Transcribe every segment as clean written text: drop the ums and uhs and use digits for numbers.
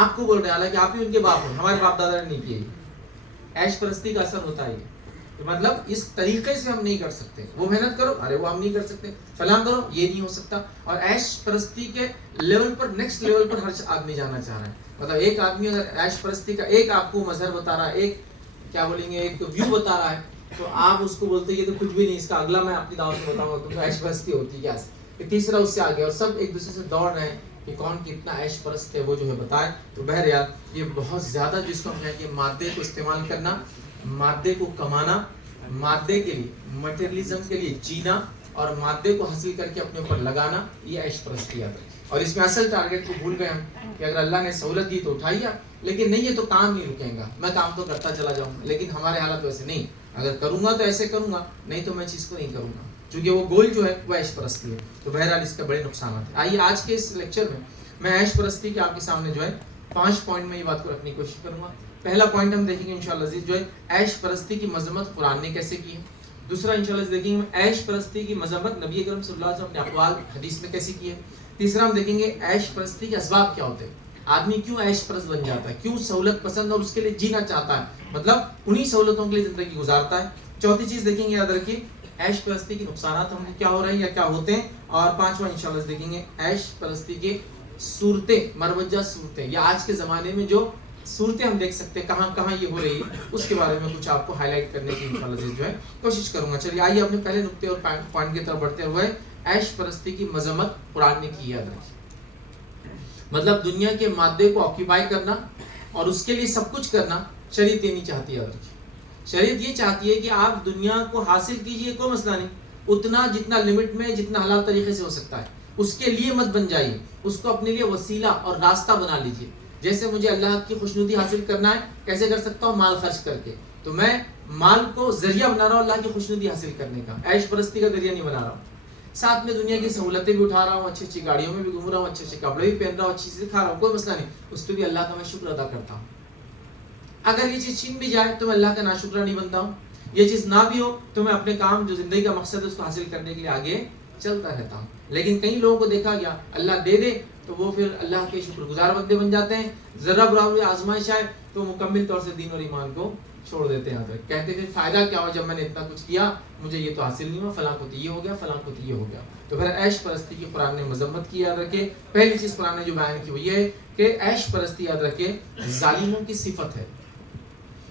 آپ کو بول رہے ہیں، حالانکہ آپ ہی ان کے باپ ہیں، ہمارے باپ دادا نے نہیں کیے. عیش پرستی کا اثر ہوتا ہے یہ. مطلب اس طریقے سے ہم نہیں کر سکتے. وہ محنت کرو، ارے وہ ہم نہیں کر سکتے. فلاں کرو، یہ نہیں ہو سکتا. اور عیش پرستی کے لیول پر، نیکسٹ لیول پر ہر آدمی جانا چاہ رہا ہے. مطلب ایک آدمی اگر عیش پرستی کا ایک آپ کو مظہر بتا رہا ہے، ایک کیا بولیں گے، ایک ویو بتا رہا ہے، تو آپ اس کو بولتے ہیں یہ تو کچھ بھی نہیں، اس کا اگلا میں اپنی دعوت میں بتاؤں گا تم کو عیش پرستی ہوتی کیا ہے. تیسرا اس سے آگے، اور سب ایک دوسرے سے دوڑ رہے ہیں کہ کون کتنا عیش پرست ہے، وہ جو ہے بتائے. تو بہرحال یہ بہت زیادہ جس کو ہم کہیں گے مادے کو استعمال کرنا، مادے کو کمانا، مادے کے لیے، مٹیریلزم کے لیے جینا، اور مادے کو حاصل کر کے اپنے اوپر لگانا، یہ عیش پرستی ہے. اور اس میں اصل ٹارگیٹ کو بھول گئے ہم کہ اگر اللہ نے سہولت دی تو اٹھائیے، لیکن نہیں ہے تو کام نہیں رکیں گا. میں کام تو کرتا چلا جاؤں گا، لیکن ہمارے حالت ویسے نہیں. اگر کروں گا تو ایسے کروں گا، نہیں تو میں چیز کو نہیں کروں گا، کیونکہ وہ گول جو ہے وہ عیش پرستی ہے. تو بہرحال اس کے بڑے نقصانات ہیں. آئیے آج کے اس لیکچر میں عیش پرستی کے آپ کے سامنے جو ہے 5 پوائنٹ میں یہ بات کو رکھنے کی کوشش کروں گا. پہلا پوائنٹ ہم دیکھیں گے انشاءاللہ عزیز جو ہے عیش پرستی کی مذمت قرآن نے کیسے کی ہے. دوسرا انشاءاللہ دیکھیں گے عیش پرستی کی مذمت نبی اکرم صلی اللہ علیہ وسلم نے اقوال حدیث میں کیسی کی ہے. تیسرا ہم دیکھیں گے عیش پرستی کے اسباب کیا ہوتے ہیں. آدمی کیوں عیش پرست بن جاتا ہے، کیوں سہولت پسند اور اس کے لیے جینا چاہتا ہے، مطلب انہی سہولتوں کے لیے زندگی گزارتا ہے. چوتھی چیز دیکھیں گے، یاد رکھیے عیش پرستی کے نقصانات ہم کیا ہو رہے ہیں یا کیا ہوتے ہیں. اور پانچواں انشاءاللہ دیکھیں گے عیش پرستی کے صورتیں، مروجہ صورتیں، یا آج کے زمانے میں جو صورتیں ہم دیکھ سکتے ہیں کہاں کہاں یہ ہو رہی ہے، اس کے بارے میں کچھ آپ کو ہائی لائٹ کرنے کی انشاءاللہ جو ہے کوشش کروں گا. چلیے آئیے اپنے پہلے نقطے اور پوائنٹ کی طرف بڑھتے ہوئے. عیش پرستی کی مذمت قرآن نے کی ہے. مطلب دنیا کے مادے کو آکیپائی کرنا اور اس کے لیے سب کچھ کرنا شریعت یہ نہیں چاہتی ہے. شریعت یہ چاہتی ہے کہ آپ دنیا کو حاصل کیجئے، کوئی مسئلہ نہیں، اتنا جتنا لمٹ میں، جتنا حلال طریقے سے ہو سکتا ہے، اس کے لیے مت بن جائیے، اس کو اپنے لیے وسیلہ اور راستہ بنا لیجئے. جیسے مجھے اللہ کی خوشنودی حاصل کرنا ہے، کیسے کر سکتا ہوں؟ مال خرچ کر کے. تو میں مال کو ذریعہ بنا رہا ہوں اللہ کی خوشنودی حاصل کرنے کا، عیش پرستی کا ذریعہ نہیں بنا رہا ہوں. ساتھ میں دنیا کی سہولتیں بھی اٹھا رہا ہوں، اچھی اچھی گاڑیوں میں بھی گھوم رہا ہوں، اچھے اچھے کپڑے بھی پہن رہا ہوں، اچھی چیزیں کھا رہا ہوں، کوئی مسئلہ نہیں، اس پہ بھی اللہ کا میں شکر ادا کرتا ہوں. اگر یہ چیز چھین بھی جائے تو میں اللہ کا ناشکرہ نہیں بنتا ہوں. یہ چیز نہ بھی ہو تو میں اپنے کام جو زندگی کا مقصد ہے اس کو حاصل کرنے کے لیے آگے چلتا رہتا ہوں. لیکن کئی لوگوں کو دیکھا گیا اللہ دے دے تو وہ پھر اللہ کے شکر گزار بندے بن جاتے ہیں، ذرا برابر آزمائش آئے تو مکمل طور سے دین اور ایمان کو چھوڑ دیتے ہیں. کہتے پھر فائدہ کیا ہو جب میں نے اتنا کچھ کیا، مجھے یہ تو حاصل نہیں ہوا، فلاں کو تو یہ ہو گیا، فلاں کو تو یہ ہو گیا. تو پھر عیش پرستی کی قرآن نے مذمت کی. یاد رکھے پہلی چیز قرآن نے جو بیان کی وہ یہ ہے کہ عیش پرستی یاد رکھے ظالموں کی صفت ہے.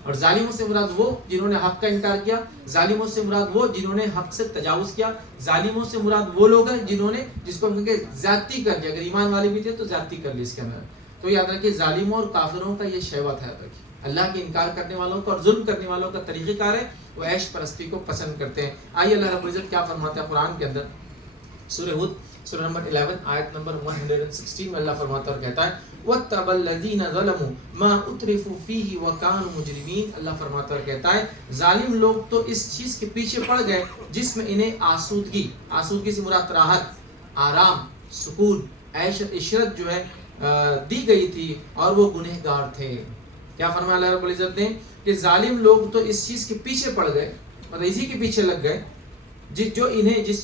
اور ظالموں سے مراد وہ جنہوں نے حق کا انکار کیا، ظالموں سے مراد وہ جنہوں نے حق سے تجاوز کیا، ظالموں سے مراد وہ لوگ ہیں جنہوں نے جس کو ہم کہیں گے زیادتی کر دیا. اگر ایمان والے بھی تھے تو زیادتی کر لی اس کے اندر. تو یاد رکھیے ظالموں اور کافروں کا یہ شیوت ہے. یاد رکھیے اللہ کے انکار کرنے والوں کا اور ظلم کرنے والوں کا طریقہ کار ہے وہ عیش پرستی کو پسند کرتے ہیں. آئیے اللہ رب العزت کیا فرماتا ہے قرآن کے اندر. سورہ ہود سورہ نمبر 11 آیت نمبر 116 میں اللہ فرماتا اور کہتا ہے وَاتَّبَ الَّذِينَ ظَلَمُوا مَا أُتْرِفُوا فِيهِ وَكَانُوا مُجْرِمِينَ. اللہ فرماتا اور کہتا ہے ظالم لوگ تو اس چیز کے پیچھے پڑ گئے جس میں انہیں آسودگی سے مراد راحت، آرام، سکون، عیش عشرت جو ہے دی گئی تھی اور وہ گنہگار تھے. کیا فرمایا اللہ رب العزت نے کہ ظالم لوگ تو اس چیز کے پیچھے پڑ گئے، مطلب اسی کے پیچھے لگ گئے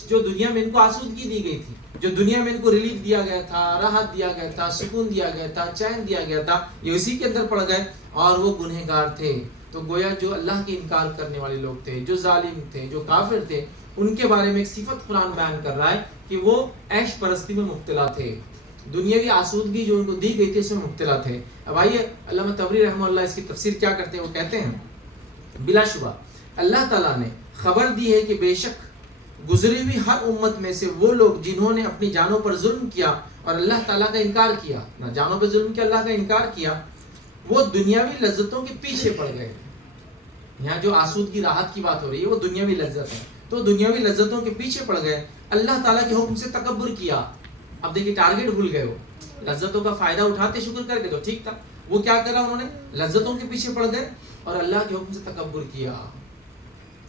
جو دنیا میں ان کو آسودگی دی گئی تھی، جو دنیا میں ان کو ریلیف دیا گیا تھا، راحت دیا گیا تھا، سکون دیا گیا تھا، چین دیا گیا تھا، یہ اسی کے اندر پڑ گئے اور وہ گنہگار تھے. تو گویا جو اللہ کے انکار کرنے والے لوگ تھے، جو ظالم تھے، جو کافر تھے، ان کے بارے میں ایک صفت قرآن بیان کر رہا ہے کہ وہ عیش پرستی میں مبتلا تھے، دنیاوی آسودگی جو ان کو دی گئی تھی اس میں مبتلا تھے. اب آئیے علامہ طبری رحمہ اللہ اس کی تفسیر کیا کرتے ہیں. وہ کہتے ہیں بلا شبہ اللہ تعالیٰ نے خبر دی ہے کہ بے شک گزری ہوئی ہر امت میں سے وہ لوگ جنہوں نے اپنی جانوں پر ظلم کیا اور اللہ تعالیٰ کا انکار کیا، نہ جانوں پر ظلم کیا، اللہ کا انکار کیا، وہ دنیاوی لذتوں کے پیچھے پڑ گئے. یہاں جو آسودگی راحت کی بات ہو رہی ہے وہ دنیاوی لذت ہے، تو دنیاوی لذتوں کے پیچھے پڑ گئے، اللہ تعالیٰ کے حکم سے تکبر کیا. اب دیکھیے ٹارگیٹ بھول گئے، وہ لذتوں کا فائدہ اٹھاتے شکر کر کے تو ٹھیک تھا، وہ کیا کرا انہوں نے لذتوں کے پیچھے پڑ گئے اور اللہ کے حکم سے تکبر کیا،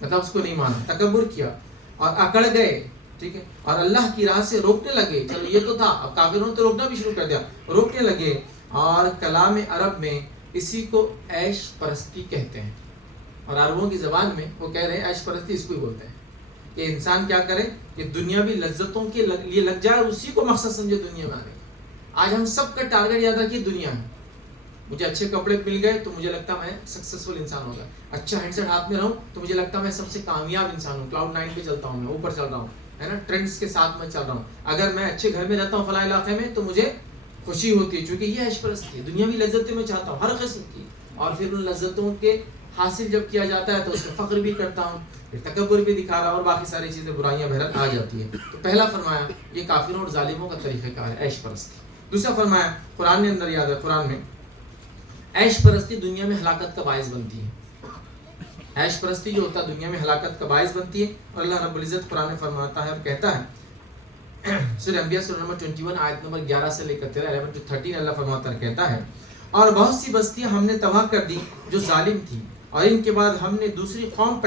مطلب اس کو نہیں مانا، تکبر کیا اور اکڑ گئے. ٹھیک ہے، اور اللہ کی راہ سے روکنے لگے. چلو یہ تو تھا، اب کافروں نے تو روکنا بھی شروع کر دیا، روکنے لگے. اور کلام عرب میں اسی کو عیش پرستی کہتے ہیں، اور عربوں کی زبان میں وہ کہہ رہے ہیں عیش پرستی اس کو ہی بولتے ہیں کہ انسان کیا کرے کہ دنیاوی لذتوں کے لیے لگ جائے اور اسی کو مقصد سمجھے دنیا میں آنے. آج ہم سب کا ٹارگیٹ یاد رکھیے دنیا ہے. مجھے اچھے کپڑے مل گئے تو مجھے لگتا میں سکسیسفل انسان ہوگا. اچھا ہینڈ سیٹ ہاتھ میں رہوں تو مجھے لگتا میں سب سے کامیاب انسان ہوں, کلاؤڈ 9 پہ چلتا ہوں, میں اوپر چل رہا ہوں, ہے نا, ٹرینڈس کے ساتھ میں چل رہا ہوں. اگر میں اچھے گھر میں رہتا ہوں فلاں علاقے میں تو مجھے خوشی ہوتی ہے, چونکہ یہ عیش پرستی ہے. دنیاوی لذتیں میں چاہتا ہوں ہر قسم کی, اور پھر ان لذتوں کے حاصل جب کیا جاتا ہے تو اس میں فخر بھی کرتا ہوں, پھر تکبر بھی دکھا رہا, اور باقی ساری چیزیں برائیاں بہرحال آ جاتی ہیں. تو پہلا فرمایا یہ کافروں اور ظالموں کا طریقہ کار ہے عیش پرستی. دوسرا فرمایا قرآن نے اندر یاد ہے, قرآن میں عیش پرستی دنیا میں ہلاکت کا باعث بنتی ہے. عیش پرستی جو ہوتا ہے دنیا میں ہلاکت کا باعث بنتی ہے. اور اللہ رب العزت قرآن میں فرماتا ہے اور کہتا ہے, سورہ انبیاء سورہ نمبر 21 آیت نمبر 11 سے لے کر 11 to 13 اللہ فرماتا ہے, کہتا ہے, اور بہت سی بستیاں ہم نے تباہ کر دی جو ظالم تھی, اور ان کے بعد ہم نے دوسری قوم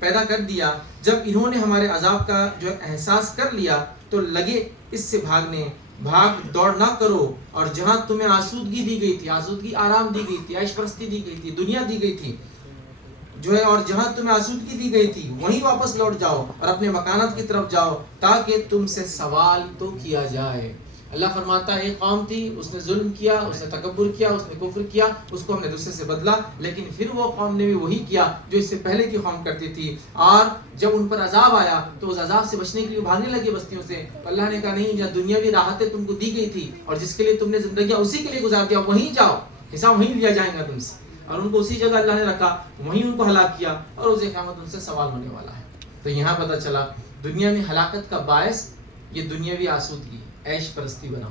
پیدا کر دیا. جب انہوں نے ہمارے عذاب کا جو احساس کر لیا تو لگے اس سے بھاگنے. بھاگ دوڑ نہ کرو, اور جہاں تمہیں آسودگی دی گئی تھی, آسودگی آرام دی گئی تھی, عیش پرستی دی گئی تھی, دنیا دی گئی تھی جو ہے, اور جہاں تمہیں آسودگی دی گئی تھی وہیں واپس لوٹ جاؤ اور اپنے مکانات کی طرف جاؤ تاکہ تم سے سوال تو کیا جائے. اللہ فرماتا ہے ایک قوم تھی, اس نے ظلم کیا, اس نے تکبر کیا, اس نے کفر کیا, اس کو ہم نے دوسرے سے بدلا, لیکن پھر وہ قوم نے بھی وہی کیا جو اس سے پہلے کی قوم کرتی تھی. اور جب ان پر عذاب آیا تو اس عذاب سے بچنے کے لیے بھاگنے لگے بستیوں سے. اللہ نے کہا نہیں, جہاں دنیاوی راحتیں تم کو دی گئی تھی اور جس کے لیے تم نے زندگیاں اسی کے لیے گزار دیا, وہیں جاؤ, حساب وہیں لیا جائے گا تم سے. اور ان کو اسی جگہ اللہ نے رکھا, وہیں ان کو ہلاک کیا, اور روز قیامت ان سے سوال ہونے والا ہے. تو یہاں پتہ چلا دنیا میں ہلاکت کا باعث یہ دنیاوی آسودگی, عیش پرستی بنا.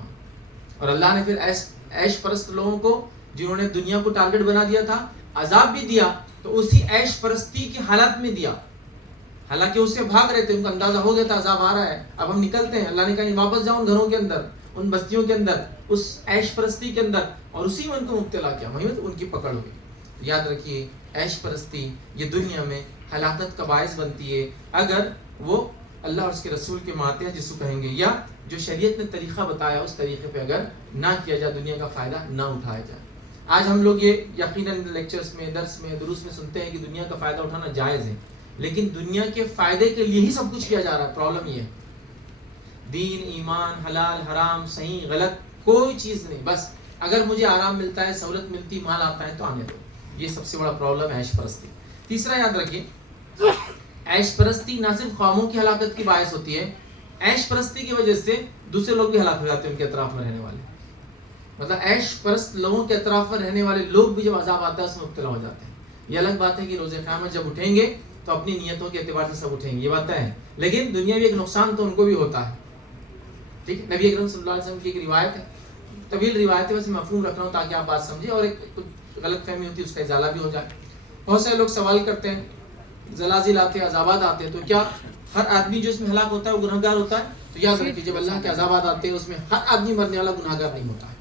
اور اللہ نے پھر عیش پرست لوگوں کو جنہوں نے دنیا کو ٹارگٹ بنا دیا تھا عذاب بھی دیا, تو اسی عیش پرستی کی حالت میں دیا. حالانکہ اس سے بھاگ رہے تھے, ان کو اندازہ ہو گیا تھا عذاب آ رہا ہے, اب ہم نکلتے ہیں. اللہ نے کہا واپس جاؤ ان گھروں کے اندر, ان بستیوں کے اندر, اس عیش پرستی کے اندر, اور اسی میں ان کو مبتلا کیا, وہیں ان کی پکڑ ہوئی. یاد رکھیے عیش پرستی یہ دنیا میں ہلاکت کا باعث بنتی ہے اگر وہ اللہ اور اس کے رسول کے ماتحت جس کو کہیں گے, یا جو شریعت نے طریقہ بتایا اس طریقے پہ اگر نہ کیا جائے, دنیا کا فائدہ نہ اٹھایا جائے. آج ہم لوگ یہ یقیناً لیکچرز میں, درس میں, دروس میں سنتے ہیں کہ دنیا کا فائدہ اٹھانا جائز ہے, لیکن دنیا کے فائدے کے لیے ہی سب کچھ کیا جا رہا ہے. پرابلم یہ ہے دین, ایمان, حلال, حرام, صحیح, غلط, کوئی چیز نہیں, بس اگر مجھے آرام ملتا ہے, سہولت ملتی, مال آتا ہے تو آنے دو. یہ سب سے بڑا پرابلم ہے عیش پرستی. تیسرا یاد رکھیے, عیش پرستی نہ صرف قوموں کی ہلاکت کی باعث ہوتی ہے, عیش پرستی کی وجہ سے دوسرے لوگ بھی ہلاک ہو جاتے ہیں ان کے اطراف میں رہنے والے. مطلب عیش پرست لوگوں کے اطراف میں رہنے والے لوگ بھی جب عذاب آتا ہے اس میں مبتلا ہو جاتے ہیں. یہ الگ بات ہے کہ روز قیامت جب اٹھیں گے تو اپنی نیتوں کے اعتبار سے سب اٹھیں گے, یہ بات ہے, لیکن دنیاوی ایک نقصان تو ان کو بھی ہوتا ہے. ٹھیک ہے, نبی اکرم صلی اللہ علیہ وسلم کی ایک روایت ہے, طویل روایت ہے, ویسے مفہوم رکھ رہا ہوں تاکہ آپ بات سمجھیں, اور ایک غلط فہمی ہوتی ہے اس کا ازالہ بھی ہو جائے. بہت سارے لوگ سوال کرتے ہیں, زلازل آتے ہیں, عذابات آتے ہیں, تو کیا ہر آدمی جو اس میں ہلاک ہوتا ہے وہ گنہگار ہوتا ہے؟ تو یاد رکھیے جب اللہ کے عذابات آتے ہیں اس میں ہر آدمی مرنے والا گنہگار نہیں ہوتا ہے.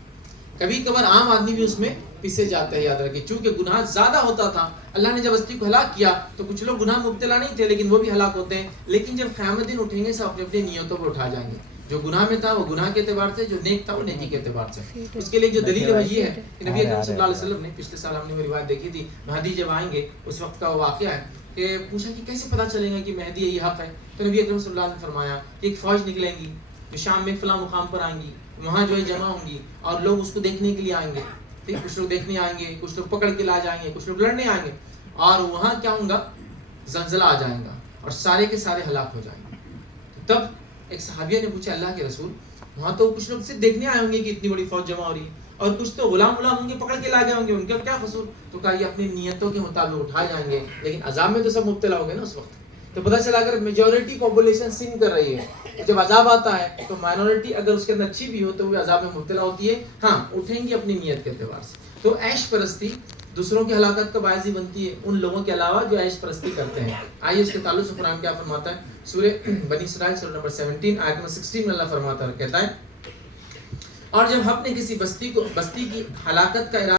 کبھی کبھار عام آدمی بھی اس میں پیسے جاتا ہے. یاد رکھیے چونکہ گناہ زیادہ ہوتا تھا, اللہ نے جب ہستی کو ہلاک کیا تو کچھ لوگ گناہ مبتلا نہیں تھے لیکن وہ بھی ہلاک ہوتے ہیں. لیکن جب قیامت دن اٹھیں گے سب اپنی اپنی نیتوں پر اٹھا جائیں گے. جو گناہ میں تھا وہ گناہ کے اعتبار سے, جو نیک تھا وہ نیکی کے اعتبار سے. اس کے لیے جو دلیل ہے یہ ہے کہ نبی اکرم صلی اللہ علیہ وسلم نے پچھلے سال ہم نے وہ روایت دیکھی تھی, مہدی جب آئیں گے اس وقت کا وہ واقعہ ہے کہ پوچھا کہ کیسے پتہ چلے گا کہ مہدی یہ حق ہے. تو نبی اکرم صلی اللہ علیہ وسلم نے فرمایا کہ ایک فوج نکلیں گی جو شام میں فلاں مقام پر آئیں گی, وہاں جو ہے جمع ہوں گی اور لوگ اس کو دیکھنے کے لیے آئیں گے. ٹھیک, کچھ لوگ دیکھنے آئیں گے, کچھ لوگ پکڑ کے لا جائیں گے, کچھ لوگ لڑنے آئیں گے, اور وہاں کیا ہوگا, زلزلہ آ جائے گا اور سارے کے سارے ہلاک ہو جائیں گے. تب ایک صحابیہ نے پوچھا اللہ کے رسول, وہاں تو کچھ لوگ صرف دیکھنے آئے ہوں گے کہ اتنی بڑی فوج جمع ہو رہی ہے, اور کچھ تو غلام ہوں گے, پکڑ کے لا گئے ہوں گے, ان کا کیا قصور؟ تو کہا یہ اپنی نیتوں کے مطابق اٹھائے جائیں گے, لیکن عذاب میں تو سب مبتلا ہو گئے نا اس وقت. تو پتہ چلا اگر میجورٹی پاپولیشن سن کر رہی ہے, جب عذاب آتا ہے تو مائنورٹی اگر اس کے اندر اچھی بھی ہو تو وہ عذاب میں مبتلا ہوتی ہے. ہاں اٹھیں گی اپنی نیت کے اعتبار سے. تو عیش پرستی دوسروں کی ہلاکت کا باعث ہی بنتی ہے ان لوگوں کے علاوہ جو عیش پرستی کرتے ہیں. آئیے اس کے تعلق سے قرآن کیا فرماتا ہے. سورہ بنی اسرائیل سورہ نمبر 17 آیت نمبر 16 میں اللہ فرماتا ہے, کہتا ہے, اور جب ہم نے کسی بستی کی ہلاکت کا